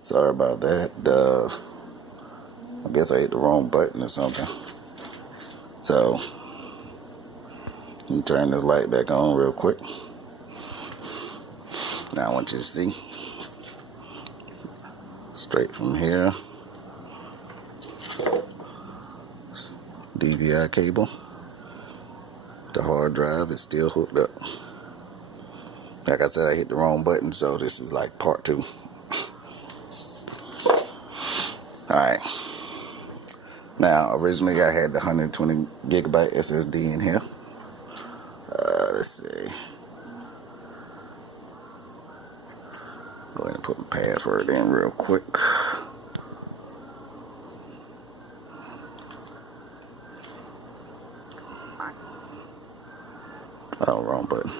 Sorry about that. I guess I hit the wrong button or something. So, you turn this light back on real quick. Now I want you to see. Straight from here. DVI cable. The hard drive is still hooked up. Like I said, I hit the wrong button, so this is like part 2. Alright. Now, originally I had the 120 gigabyte SSD in here. Let's see. Go ahead and put my password in real quick. Oh, wrong button.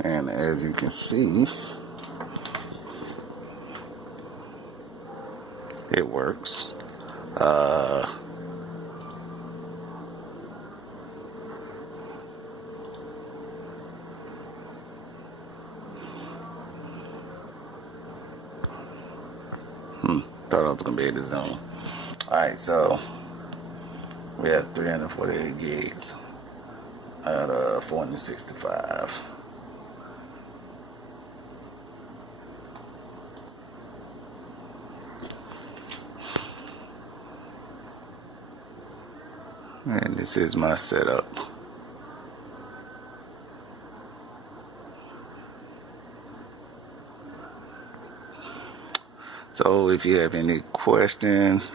And as you can see, it works. Thought I was gonna be able to zoom. Alright, so we have 348 gigs out of 465. And this is my setup. So if you have any questions,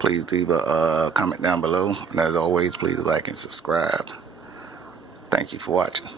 please leave a comment down below. And as always, please like and subscribe. Thank you for watching.